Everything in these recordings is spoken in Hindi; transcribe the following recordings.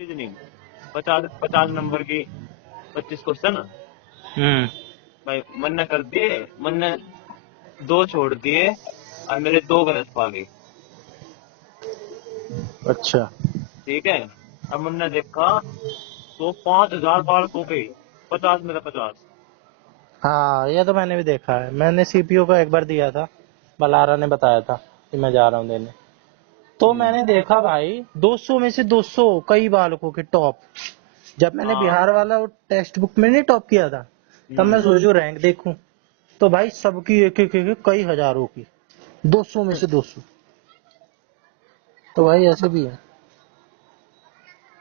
रीजनिंग 50 नंबर की 25 क्वेश्चन। हम्म। भाई मन ने कर दिए, मन ने 2 छोड़ दिए और मेरे 2 गलत पा गई। अच्छा। ठीक है। अब मन ने देखा तो 5000 बार हो गई, 50 मेरा 50। हाँ, ये तो मैंने भी देखा है। मैंने सीपीयू को एक बार दिया था, बलारा ने बताया था कि मैं जा रहा हूँ देने। तो मैंने देखा भाई 200 में से 200 कई बालकों के टॉप। जब मैंने हाँ। बिहार वाला वो टेक्स्ट बुक में नहीं टॉप किया था, तब मैं सोचू रैंक देखूं, तो भाई सबकी एक एक एक कई हजारों की, 200 में से 200। तो भाई ऐसे भी है।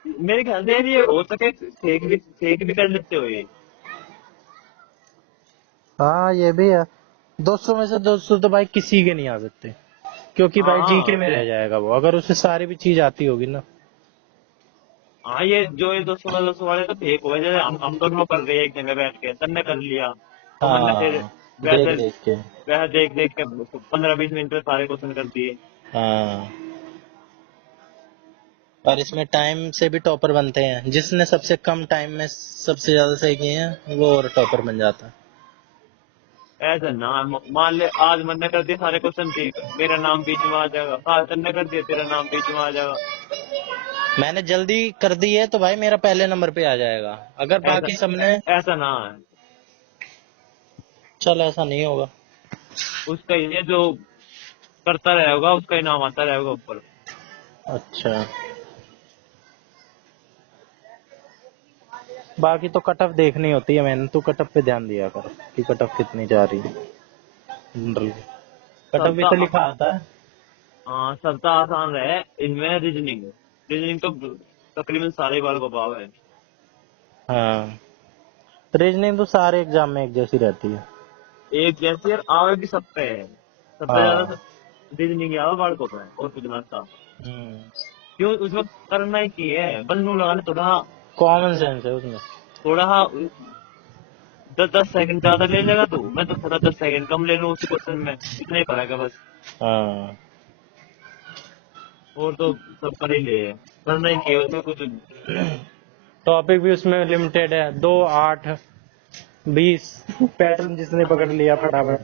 मेरे ख्याल से ये हो सके फेक भी कर लेते हो ये। हाँ, ये भी है। 200 में से 200 तो भाई किसी के नहीं आ सकते, क्योंकि भाई जीके हाँ में रह जाएगा वो, अगर उसे सारी भी चीज आती होगी ना। हाँ, ये जो ये 200 वाले तो फेक हुए। जैसे हम दोनों कर रहे हैं एक जगह बैठ के, तब ने कर लिया तो मैंने फिर हाँ, वैसे देख देख के। वैसे देख देख के 15-20 मिनट में सारे क्वेश्चन कर दिए। हाँ, और इसमें टाइम से भी टॉपर बनते हैं। जिसने सबसे कम टाइम में सबसे ज्यादा सही किए हैं वो और टॉपर बन जाता है। ऐसा ना मान ले आज मैंने कर दिए सारे क्वेश्चन ठीक, मेरा नाम बीच में आ जाएगा। कल तुमने कर दिया, तेरा नाम बीच में आ जाएगा। मैंने जल्दी कर दी है तो भाई मेरा पहले नंबर पे आ जाएगा। अगर ऐसा बाकी सबने, ऐसा ना है। चल ऐसा नहीं होगा। उसका ये जो करता रहेगा उसका ही नाम आता रहेगा ऊपर। अच्छा, बाकी तो कट ऑफ देखनी होती है। मैंने तो कट ऑफ पे ध्यान दिया कर कि कट ऑफ कितनी जा रही है जनरल। कट ऑफ भी सबका तो लिखा आता है। हाँ, सबका आसान है इनमें रीजनिंग। रीजनिंग तो तकरीबन सारे बार को पाव है। हाँ, रीजनिंग तो सारे एग्जाम में एक जैसी रहती है। एक जैसे यार आवे भी सब पे है, सबसे ज्यादा हाँ। रीजनिंग आवे बार को है और कुछ ना था। हम्म। क्यों उसमें करना ही की है, बंदू लगाने थोड़ा। कॉमन सेंस है उसमें। थोड़ा 10-10 सेकंड ज्यादा ले लेगा तू, मैं तो थोड़ा 10 सेकंड कम ले लूँ उसी क्वेश्चन में, इतना ही फर्क है बस। हाँ। और तो सब कर ही ले, करना ही चाहिए उसमें कुछ। टॉपिक भी उसमें लिमिटेड है, 2, 8, 20। पैटर्न जिसने पकड़ लिया फटाफट।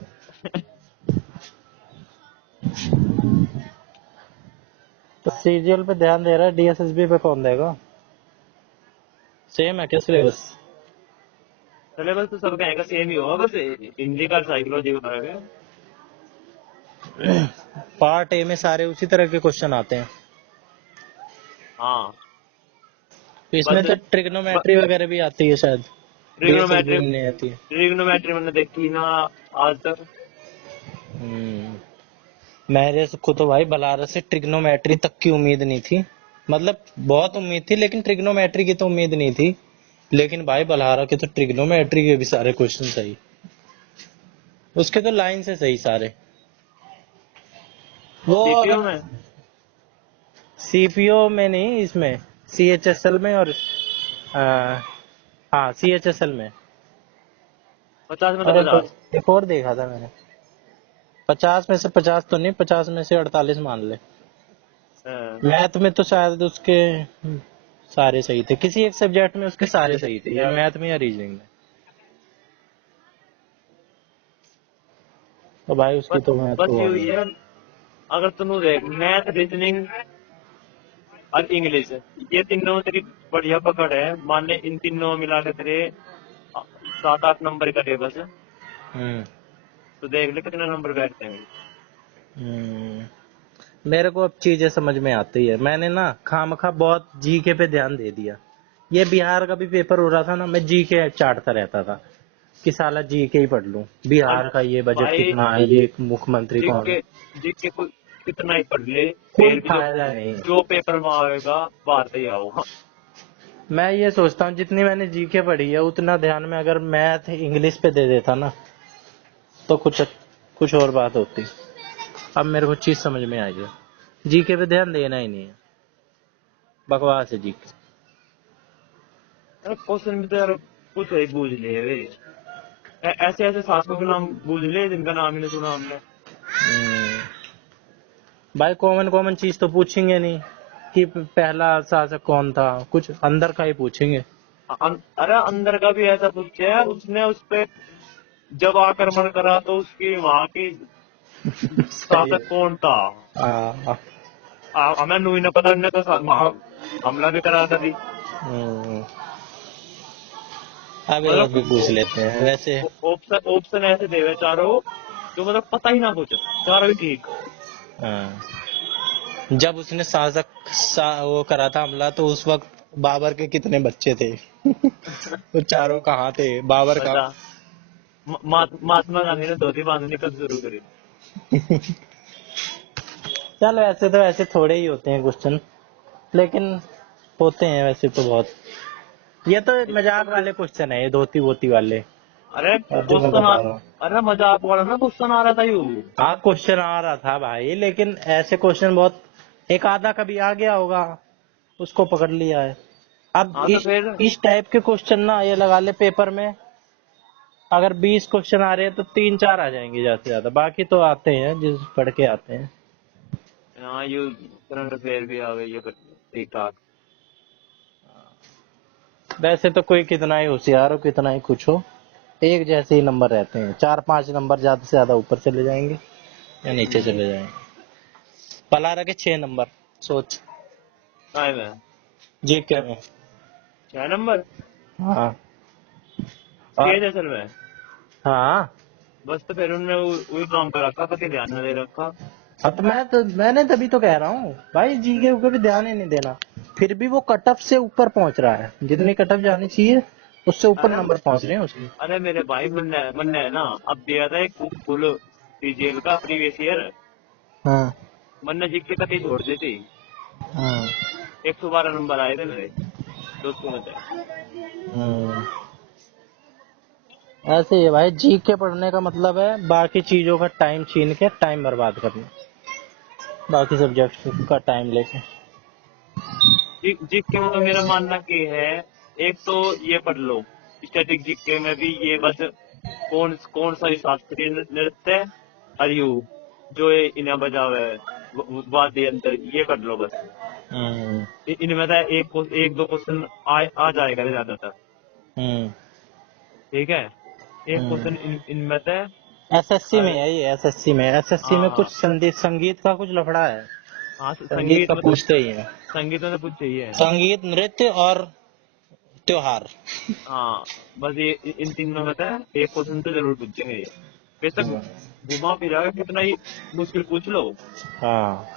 तो सीजीएल पे ध्यान दे रहा है, डीएसएसबी पे कौन देगा? सेम है क्या सिलेबस? सिलेबस तो सब कहेगा सेम ही होगा, बस हिंदी का साइकोलॉजी का फर्क है। पार्ट ए में सारे उसी तरह के क्वेश्चन आते हैं। हाँ तो इसमें बस तो ट्रिग्नोमेट्री वगैरह भी आती है शायद, डीएसएसबी ट्रिग्नोमेट्री में नहीं आती है। ट्रिग्नोमेट्री मैंने देखी ना आज तक। हम्म। मेरे को तो भाई बलारा से ट्रिग्नोमेट्री तक की उम्मीद नहीं थी। मतलब बहुत उम्मीद थी, लेकिन ट्रिग्नोमेट्री की तो उम्मीद नहीं थी। लेकिन भाई बल्हारा के तो ट्रिग्नोमेट्री के भी सारे क्वेश्चन सही, उसके तो लाइन से सही सारे। वो सीपीयू अगर में सीपीओ में नहीं, इसमें सीएचएसएल में और हाँ सीएचएसएल में। 50 में तो और 50। एक और देखा था मैंने, 50 में से 50 तो नहीं, 50 में से 48 मान ले। हाँ, मैथ में तो शायद उसके सारे सही थे, किसी एक सब्जेक्ट में उसके सारे सही थे, या मैथ में या रीजनिंग में। तो भाई उसकी बस तो मैथ बस तो ये होगी। हुई है। अगर तुम देख मैथ रीजनिंग और इंग्लिश, ये तीनों तेरी बढ़िया पकड़ है। मान ले इन तीनों मिला के तेरे 7-8 नंबर का दे बस, हम्म। तो देख ले कितने नंबर बैठते हैं। हम्म। मेरे को अब चीजें समझ में आती है। मैंने ना खामखा बहुत जीके पे ध्यान दे दिया। ये बिहार का भी पेपर हो रहा था ना, मैं जीके चाटता रहता था कि साला जीके ही पढ़ लूं, अब बिहार का ये बजट भाई कितना है, ये मुख्यमंत्री जीक कौन है। के जीक के कितना ही पढ़ ले, कोई फिर भी जो फायदा नहीं। जो पेपर में आएगा बाहर से ही आओ। मैं ये सोचता हूँ जितनी मैंने जीके पढ़ी है उतना ध्यान में अगर मैथ इंग्लिश पे दे देता ना, तो कुछ कुछ और बात होती। अब मेरे को चीज समझ में आई है, जीके पे ध्यान देना ही नहीं है, बकवास है जीके। क्वेश्चन भी तो यार कुछ ही बूझ ले वे। ऐसे ऐसे शासकों के नाम बूझ ले जिनका नाम ही नहीं सुना हमने। हम्म। भाई कॉमन कॉमन चीज तो पूछेंगे नहीं, कि पहला शासक कौन था, कुछ अंदर का ही पूछेंगे। अरे अंदर का भी ऐसा पूछे है, उसने उस पे जब आक्रमण करा तो उसकी वहां की सही है। शासक कौन था। हाँ। हमें नू ही ना पता, हमने तो हमला भी करा था भी। हम्म, अभी और भी पूछ मतलब लेते हैं वैसे। ऑप्शन ऑप्शन ऐसे दे हुए चारों, जो मतलब पता ही ना कुछ, चारों ही ठीक। हाँ, जब उसने वो करा था हमला, तो उस वक्त बाबर के कितने बच्चे थे? वो चारों कहाँ थे, बाबर का? बता। महात्मा गांधी ने धोती बांधनी कब शुरू करी। चल वैसे तो ऐसे थोड़े ही होते हैं क्वेश्चन, लेकिन होते हैं वैसे तो बहुत। ये तो मजाक वाले क्वेश्चन है, ये धोती वोती वाले, अरे और जो मैं क्वेश्चन बता रहा हूँ। अरे मजाक वाला ना क्वेश्चन आ रहा था यू। हाँ, क्वेश्चन आ रहा था भाई, लेकिन ऐसे क्वेश्चन बहुत, एक आधा कभी आ गया होगा, उसको पकड़ लिया है। अब हाँ तो फिर। इस टाइप के क्वेश्चन ना, ये लगा ले पेपर में, अगर 20 क्वेश्चन आ रहे हैं तो 3-4 आ जाएंगे ज्यादा से ज्यादा, बाकी तो आते हैं जिस पढ़ के आते हैं। हाँ यू करंट अफेयर भी आ गई है ठीक ठाक। वैसे तो कोई कितना ही होशियार हो, कितना ही कुछ हो, एक जैसे ही नंबर रहते हैं, 4-5 नंबर ज्यादा से ज्यादा ऊपर चले जाएंगे या नीचे चले जाएंगे। पलारा के 6 नंबर, सोच। टाइम है। जी क्या है? 6 नंबर। हाँ। और तेज असल में। हाँ। बस तो फिर उनने वही काम कर रखा, कभी ध्यान न दे रखा। हाँ तो मैंने तभी तो कह रहा हूँ भाई, जी के ऊपर भी ध्यान ही नहीं देना। फिर भी वो कट ऑफ से ऊपर पहुंच रहा है, जितनी कट ऑफ जानी चाहिए उससे ऊपर अरे नंबर पहुंच रहे हैं उसके। अरे मेरे भाई मन है ना, अब दिया था एक फुल सीजीएल का प्रीवियस ईयर। हाँ। मन ने जीत के कटी छोड़ दी थी। हाँ। 112 नंबर आए थे मेरे दोस्तों में से। ऐसे ही है भाई, जी के पढ़ने का मतलब है बाकी चीजों का टाइम छीन के टाइम बर्बाद करना, बाकी सब्जेक्ट का टाइम लेके। जीके में तो मेरा मानना कि है, एक तो ये पढ़ लो, स्टैटिक जीके में भी ये बस कौन कौन सा शास्त्रीय नृत्य है, और यू जो ये इन्हें बजावे वाद्य यंत्र, ये कर लो बस। हम्म। इनमें तो एक दो क्वेश्चन आ जाएगा ज्यादातर। हम्म। ठीक है, एक हम्म। क्वेश्चन इनमें से। एसएससी में और है ये, एसएससी में कुछ हाँ संगीत का कुछ लफड़ा है, हाँ, संगीत संगीत का में तो, पूछते ही है। संगीत में तो कुछ चाहिए। संगीत, नृत्य और त्योहार। हाँ बस ये इन तीनों में से एक क्वेश्चन तो जरूर पूछेंगे ये, बेशक घुमा फिरा के कितना ही मुश्किल पूछ लो। हाँ,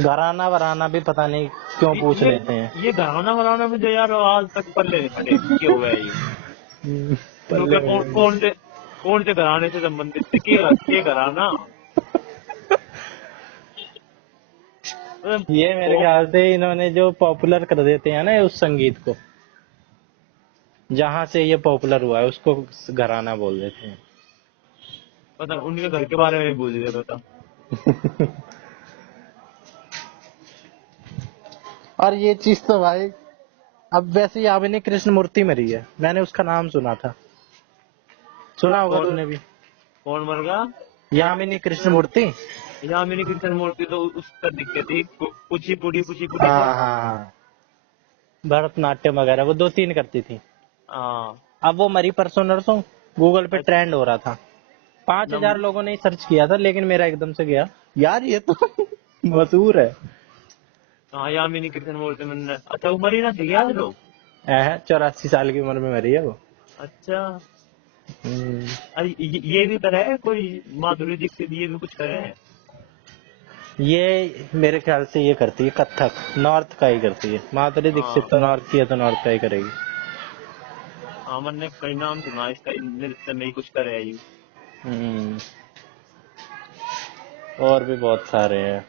घराना वराना भी पता नहीं क्यों ये पूछ ये लेते हैं। ये घराना वराना मुझे यार आज तक पल्ले नहीं पड़े क्यों हुआ है ये। पल्ले क्योंकि में। कौन से घराने से संबंधित थे, के घराना। मतलब ये मेरे ख्याल से इन्होंने जो पॉपुलर कर देते हैं ना उस संगीत को, जहाँ से ये पॉपुलर हुआ है उसको घराना बोल देते हैं। पता उनके घर के बारे में पूछ रहे बता। और ये चीज तो भाई, अब वैसे यामिनी कृष्ण मूर्ति मरी है, मैंने उसका नाम सुना था, सुना होगा कौन तूने भी। कौन मर गया। यामिनी कृष्ण मूर्ति। यामिनी कृष्ण मूर्ति तो उसका दिक्कत थी, कुची पुड़ी हाँ था। हाँ हाँ, भरतनाट्यम वगैरह वो 2-3 करती थी। हाँ अब वो मरी परसों नरसों, गूगल पे ट्रेंड हो रहा था, 5,000 नम लोगों ने सर्च किया था, लेकिन मेरा एकदम से गया, यार ये तो मशहूर है। हाँ यामिनी कृष्ण मूर्ति मैंने, अच्छा वो मरी ना थी याद लो। 84 साल की उम्र में मरी है वो। अच्छा। हम्म। अरे ये भी तरह है कोई, माधुरी दीक्षित ये भी कुछ करे हैं। ये मेरे ख्याल से ये करती है कथक, नॉर्थ का ही करती है, माधुरी दीक्षित हाँ तो नॉर्थ की है तो नॉर्थ का ही करेगी। हाँ, मैंने कई नाम सुना इसका, नृत्य में ही कुछ करे है ये। हम्म। और भी बहुत सारे हैं।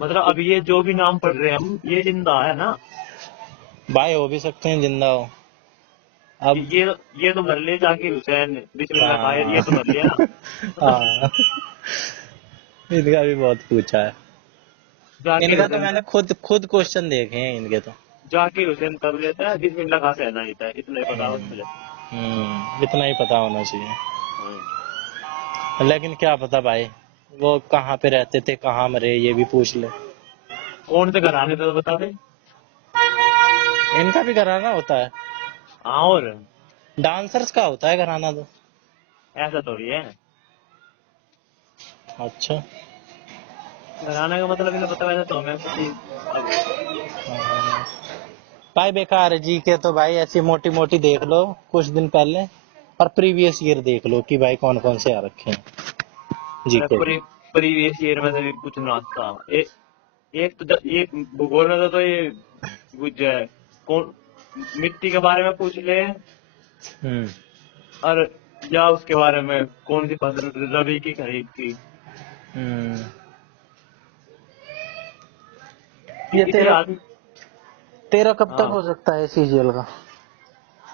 मतलब अब ये जो भी नाम पढ़ रहे हैं हम, ये जिंदा है ना। भाई हो भी सकते हैं जिंदा हो। ये अब ये ये तो मर ले जाकिर हुसैन, बिस्मिल्लाह खायर, ये हाँ। तो मर लिया ना। हाँ, इनका भी बहुत पूछा है। जाकिर इनका तो हुसैन, मैंने खुद क्वेश्चन देखे हैं इनके तो। जाकिर हुसैन तब लेता है, बिस्मिल्लाह खां सहना लेता है, इतना ही पता बस मुझे। इतना ही पता होना चाहिए। हाँ। लेकिन क्या पता भाई, वो कहाँ पे रहते थे, कहाँ मरे, ये भी पूछ ले। कौन से घराने तो बता दे। इनका भी घराना होता है, हाँ, और डांसर्स का होता है घराना तो। ऐसा थोड़ी है। अच्छा। घराने का मतलब इन्हें पता, वैसे तो हमें कुछ ही अब। हाँ। भाई बेकार है जी के तो भाई, ऐसी मोटी मोटी देख लो कुछ दिन पहले, और प्रीवियस ईयर देख लो कि भाई कौन कौन से आ रखे हैं जी अरे के। प्रीवियस ईयर में से भी कुछ ना था। एक तो ये भूगोल में तो ये कुछ है, कौन मिट्टी के बारे में पूछ ले, हम्म। और या उसके बारे में कौन सी फसल रबी की खरीद की। हम्म। ये तेरा इतिहास। तेरा कब तक हाँ, हो सकता है सीजीएल का?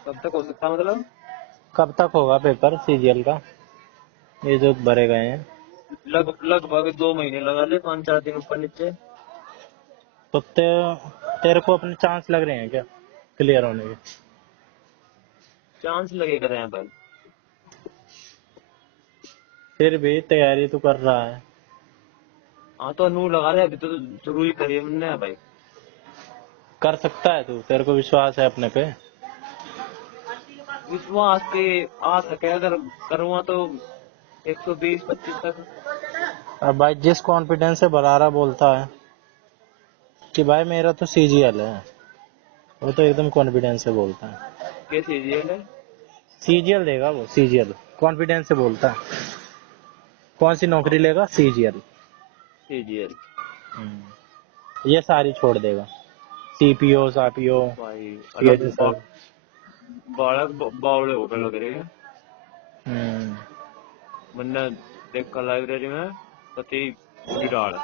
कब तक हो सकता है मतलब? कब तक होगा पेपर सीजीएल का, ये जो भरे गए हैं? लगभग 2 महीने लगा ले, 5-4 दिन ऊपर नीचे। तो तेरे को अपने चांस लग रहे हैं क्या क्लियर होने के? चांस लगेगा यहाँ पर। फिर भी तैयारी तो कर रहा है। हाँ, तो नू लगा ले, अभी तो शुरू ही करी है हमने भाई। कर सकता है तू, तेरे को विश्वास है अपने पे? विश्वास के आ सके अगर करूँगा तो 120-25 तक। अब भाई जिस कॉन्फिडेंस से बरारा बोलता है कि भाई मेरा तो सीजीएल है, वो तो एकदम कॉन्फिडेंस से बोलता है। कैसे ये है? सीजीएल देगा वो, सीजीएल कॉन्फिडेंस से बोलता है। कौन सी हाँ, नौकरी लेगा? सीजीएल। सीजीएल। ये सारी छोड़ देगा, सीपीओ सापीओ, भाई अलग ये सब। बालक बावड़े होकर लग रहे हैं। हम्म। मैंने देखा लाइब्रेरी में पति बिराड़,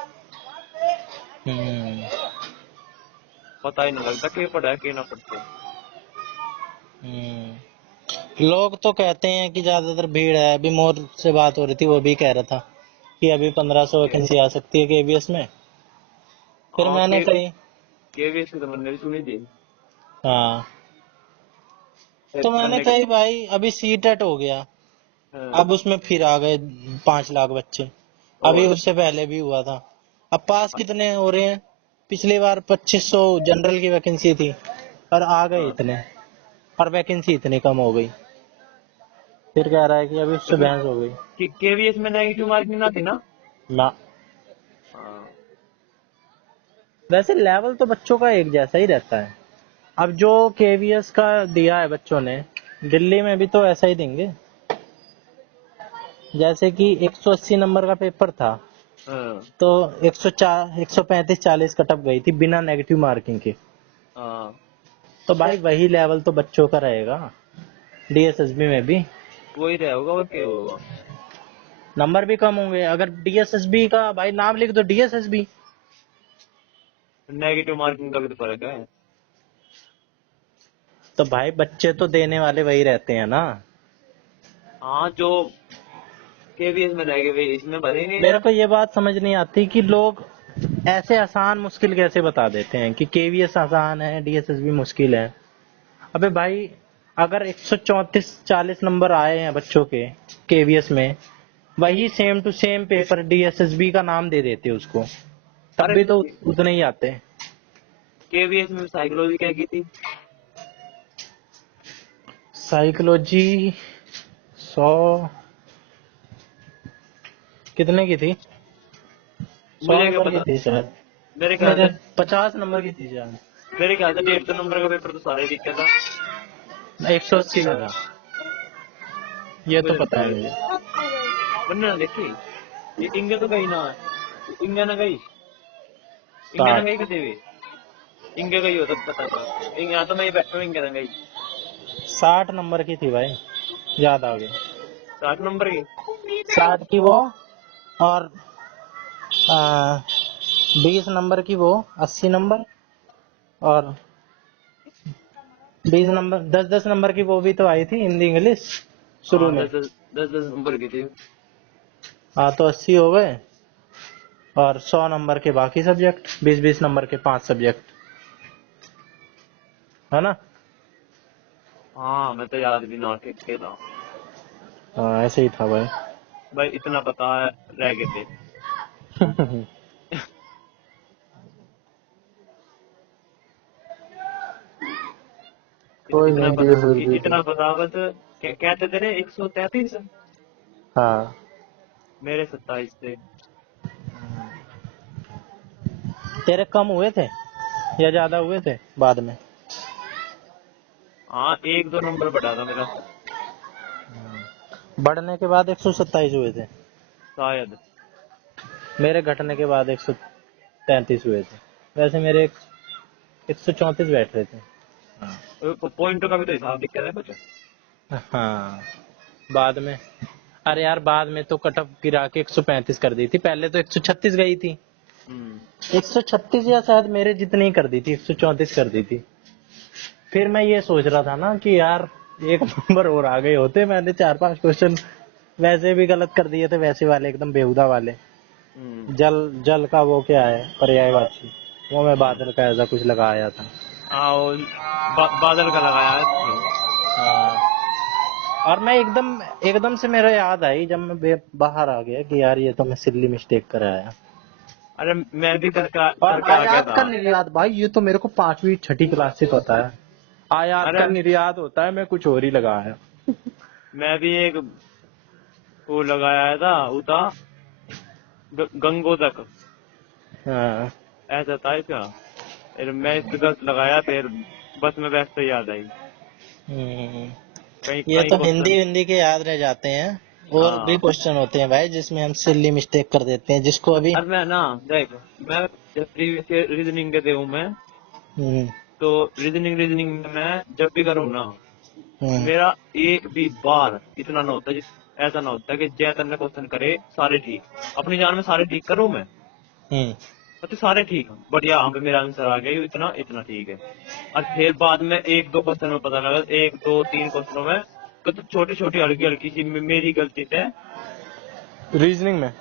हम्म। पता ही नहीं लगता कि पढ़ा है कि ना पढ़ते। लोग तो कहते हैं कि ज्यादातर भीड़ है। अभी मोर से बात हो रही थी, वो भी कह रहा था कि अभी 1500 वैकेंसी आ सकती है केवीएस में। फिर हाँ, मैंने कही, केवीएस की तो मैंने भी सुनी थी। हाँ, फिर तो मैंने करने के। कही भाई अभी सीटेट हो गया, हाँ, अब उसमें फिर आ गए 5 लाख बच्चे। अभी और उससे पहले भी हुआ था। अब पास कितने हो रहे हैं? पिछली बार 2500 जनरल की वैकेंसी थी, और आ गए हाँ, इतने, और वैकेंसी इतनी कम हो गई। फिर कह रहा है कि अभी तो उससे फिर बहस हो गई। केवीएस में नेगेटिव मार्किंग ना थी ना? ना, हाँ, वैसे लेवल तो बच्चों का एक जैसा ही रहता है। अब जो केवीएस का दिया है बच्चों ने, दिल्ली में भी तो ऐसा ही देंगे। जैसे कि 180 नंबर का पेपर था, हाँ, तो 104 135-40 कटअप गई थी बिना नेगेटिव मार्किंग के। हाँ, तो भाई वही लेवल तो बच्चों का रहेगा डीएसएसबी में भी। वही रहा होगा और क्या होगा। नंबर भी कम होंगे। अगर डीएसएसबी का भाई नाम लिख दो, डीएसएसबी, नेगेटिव मार्किंग का भी तो फर्क है। तो भाई बच्चे तो देने वाले वही रहते हैं ना। हाँ, जो केवीएस में रहेंगे वे इसमें भरेंगे। मेरे को ये बात समझ नहीं आती कि लोग ऐसे आसान मुश्किल कैसे बता देते हैं कि केवीएस आसान है डीएसएसबी मुश्किल है। अबे भाई, अगर 134-40 नंबर आए हैं बच्चों के केवीएस में, वही same to same paper DSSB का नाम दे देते उसको, तब अरे भी तो उतने ही आते हैं। केवीएस में साइकोलॉजी क्या की थी? साइकोलॉजी 100 कितने की थी? सौ मुझे क्या नंबर की पता। थी शायद। मेरे ख्याल मेरे से 50 नंबर की थी शायद। मेरे ख्याल से 150 नंबर का पेपर तो सारे दिक्कत था। 180 का था, ये तो मुझे पता है मुझे। बनने ना देखी। ये इंगे तो गई ना, इंगे ना गई। इंगे ना 60। गई कभी भी। इंगे गई हो तो पता था। इंगे यहाँ तो मैं बैठा हूँ, इंगे ना गई। 60 नंबर की थी भाई, याद आ गया। 60 नंबर की। 60 की वो, और 20 नंबर की वो, 80 नंबर, और 20 नंबर 10-10 नंबर की वो भी तो आई थी हिंदी इंग्लिश शुरू हाँ, में। 10-10 10-10 नंबर की थी। हाँ, तो 80 हो गए, और 100 नंबर के बाकी सब्जेक्ट, 20-20 नंबर के 5 सब्जेक्ट, है ना? हाँ, मैं तो याद भी ना के था। हाँ, ऐसे ही था भाई। भाई इतना पता है, रह गए थे। कोई इतना नहीं बता, थी फिर भी थी। इतना बगावत। कहते थे 133, हाँ। मेरे 27 थे। तेरे कम हुए थे या ज्यादा हुए थे बाद में? हाँ, 1-2 नंबर बढ़ा था मेरा, बढ़ने के बाद 127 हुए थे। शायद। मेरे घटने के बाद 133 हुए थे। वैसे मेरे 134 बैठ रहे थे। पॉइंटों का भी तो हिसाब दिक्कत है कुछ। हाँ, बाद में, अरे यार बाद में तो कट ऑफ गिरा के 135 कर दी थी, पहले तो 136 गई थी। हम्म। 136 या शायद मेरे जितनी ही कर दी थी, 134 कर दी थी। फिर मैं ये सोच रहा था ना कि यार एक नंबर और आ गए होते, मैंने 4-5 क्वेश्चन वैसे भी गलत कर दिए थे, वैसे वाले एकदम बेहुदा वाले। हम्म। जल जल का वो क्या है, पर्यायवाची, वो मैं हाँ। बादल का ऐसा कुछ लगाया था। वो बादल का लगाया है तो। हाँ। और मैं एकदम एकदम से मेरा याद आई जब मैं बाहर आ गया कि यार ये तो मैं सिल्ली मिस्टेक कर आया। अरे मैं भी और करके आ गया आयात था। का निर्यात भाई, ये तो मेरे को 5वीं 6ठी क्लास से पता है। आयात का अरे निर्यात होता है, मैं कुछ और ही लगाया। मैं भी एक वो लगाया था, उता गंगोदक, हाँ। ऐसा था इसका। फिर मैं इस पे गलत लगाया, फिर बस में बैठ तो याद आई। हम्म, कहीं ये कहीं तो हिंदी क्वेश्चन। हिंदी के याद रह जाते हैं। और भी हाँ। क्वेश्चन होते हैं भाई जिसमें हम सिल्ली मिस्टेक कर देते हैं, जिसको अभी। और मैं ना, देख, मैं जब प्रीवियस रीजनिंग के हूँ मैं, हम्म। तो रीजनिंग में मैं जब भी करूँ ना, हम्म। मेरा एक भी बार इतना ना होता ऐसा ना होता कि जैतन ने क्वेश्चन करे सारे ठीक, अपनी जान में सारे ठीक करूँ मैं, हम्म। तो सारे ठीक, बढ़िया, हाँ पे मेरा आंसर आ गया, इतना इतना ठीक है। और फिर बाद में 1-2 क्वेश्चन में पता लगा, 1-2-3 क्वेश्चनों में तो छोटी छोटी हल्की हल्की सी मेरी गलती है रीजनिंग में।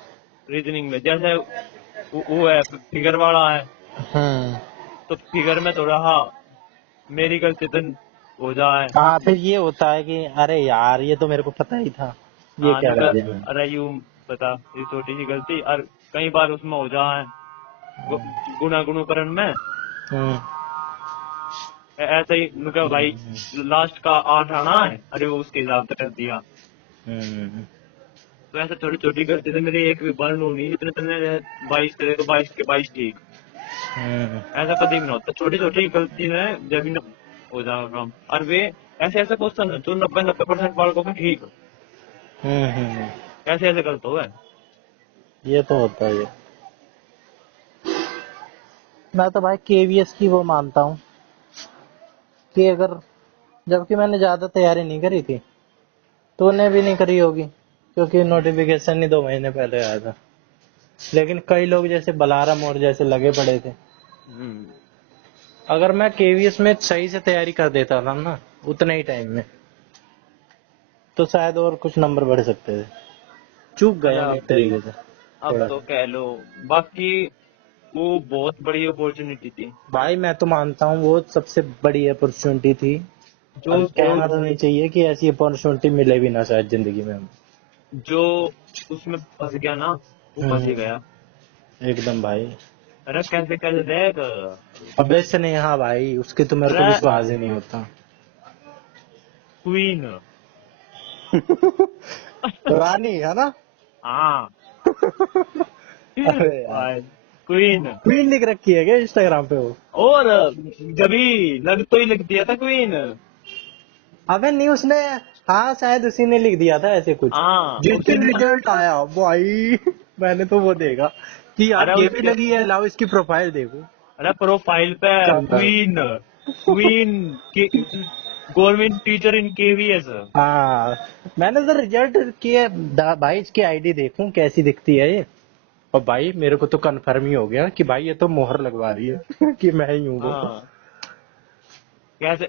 रीजनिंग में। जैसे वो है, फिगर वाला है, हम्म। तो फिगर में थोड़ा, हाँ, मेरी गलती तो हो जाए। हाँ, फिर ये होता है कि अरे यार ये तो मेरे को पता ही था, ये हाँ, क्या कर नका, दिया मैंने। अरे यूं बता, ये छोटी सी गलती, और कई बार उसमें हो जाए गुणा गुणुकरण में, हम्म। ऐसा ही नुका भाई, लास्ट का 8 आना है, अरे वो उसके हिसाब से कर दिया। हम्म। तो ऐसा छोटी छोटी गलती से मेरी एक भी बर्न होनी, इतने इतने 22 करे तो 22 के 22 ठीक, हम्म। ऐसा कभी भी ना होता। छोटी छोटी गलती में जब भी हो जाएगा, और वे ऐसे ऐसे क्वेश्चन है जो 90-90% बालकों में ठीक, हम्म। ऐसे ऐसे गलत हो गए। ये तो होता ही है। मैं तो भाई केवीएस की वो मानता हूँ कि अगर, जबकि मैंने ज्यादा तैयारी नहीं करी थी, तो उन्हें भी नहीं करी होगी क्योंकि नोटिफिकेशन ही 2 महीने पहले आया था। लेकिन कई लोग जैसे बलाराम और जैसे लगे पड़े थे। हम्म। अगर मैं केवीएस में सही से तैयारी कर देता था ना उतने ही टाइम में, तो शायद और कुछ नंबर बढ़ सकते थे। चूक अरे गया मैं एक तरीके से अब थोड़ा तो सा। कह लो, बाकी वो बहुत बड़ी अपॉर्चुनिटी थी। भाई मैं तो मानता हूँ वो सबसे बड़ी अपॉर्चुनिटी थी। जो और जो कहना तो नहीं चाहिए कि ऐसी अपॉर्चुनिटी मिले भी ना शायद जिंदगी में हमें। जो उसमें फंस गया ना, वो फंस ही गया। एकदम भाई। अरे कैसे कैसे देख। अबे से नहीं, हाँ भाई उसके तो मेरे को अरे विश्वास ही नहीं होता। क्वीन। रानी है ना। हाँ। अरे यार, भाई, क्वीन। क्वीन लिख रखी है क्या इंस्टाग्राम पे वो? और जब ही लग तो ही लिख दिया था क्वीन। अबे नहीं उसने, हाँ शायद उसी ने लिख दिया था ऐसे कुछ। हाँ, जिस उसी दिन ने। रिजल्ट आया भाई मैंने तो वो देखा कि यार अरे ये भी उसके, लगी है, लाओ इसकी प्रोफाइल देखो। अरे प्रोफाइल पे शानदार। क्वीन, क्वीन की गवर्नमेंट टीचर इन केवीएस। हाँ, मैंने तो रिजल्ट किए भाई, इसकी आईडी देखूं कैसी दिखती है ये। और भाई मेरे को तो कंफर्म ही हो गया कि भाई ये तो मोहर लगवा रही है कि मैं ही हूँ वो। हाँ, कैसे।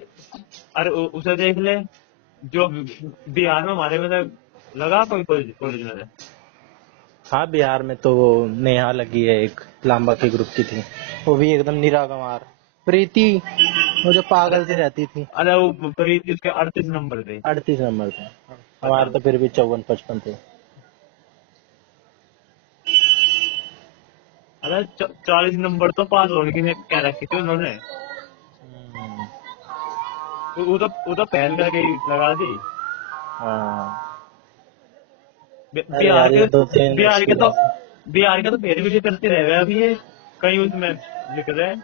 अरे उसे देख ले, जो बिहार में हमारे में तो लगा कोई कॉलेज कॉलेज में से। हाँ बिहार में तो वो नेहा लगी है, एक लांबा के ग्रुप की थी, वो भी एकदम निरागंवार। प्रीति, वो जो अरे पागल सी रहती थी। अरे वो प्रीति, उसके 38 नंबर थे। 38 नंबर थे। हमारे बता। तो फिर भी 54-55 थे। अरे 40 नंबर तो पास होने की कह रखी थी उन्होंने। वो तो पहन करके ही लगा दी। हाँ अरे बिहार यार के ये 2-3 बिहार के इसकी तो बात है। बिहार के तो फिर भी करते रह गए अभी ये, कहीं उसमें लिख रहे हैं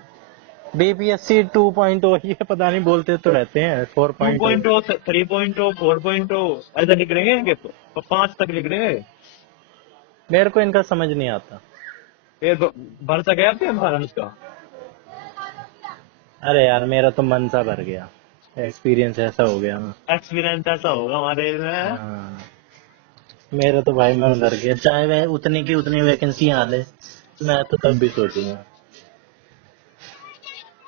बीपीएससी 2.0 ये पता नहीं, बोलते तो रहते हैं 4.0। 2.0, 3.0, 4.0 ऐसा लिख रहे हैं इनके तो 5 तक लिख रहे हैं। मेरे को इनका समझ नहीं आता। फिर भर सके आप फॉर्म उसका? अरे यार मेरा तो मन सा भर गया, एक्सपीरियंस ऐसा हो गया ना। एक्सपीरियंस ऐसा होगा हमारे में। हाँ मेरा तो भाई मन भर गया, चाहे वह उतनी की उतनी वैकेंसी आ ले, मैं तो तब भी सोचूंगा।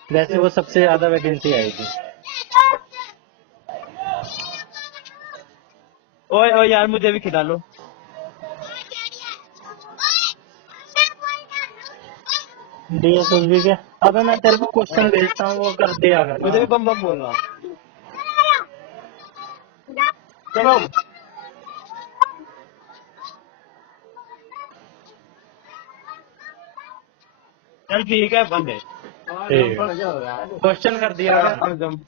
वैसे वो सबसे ज्यादा वैकेंसी आएगी। ओए ओए यार मुझे भी खिला लो। डीएसएसबी के, अबे मैं तेरे को क्वेश्चन भेजता हूँ वो कर दिया मुझे करना। भी बम बम बोलना। चलो। चल ठीक है, बंद है। ठीक है, क्वेश्चन कर दिया करना। एकदम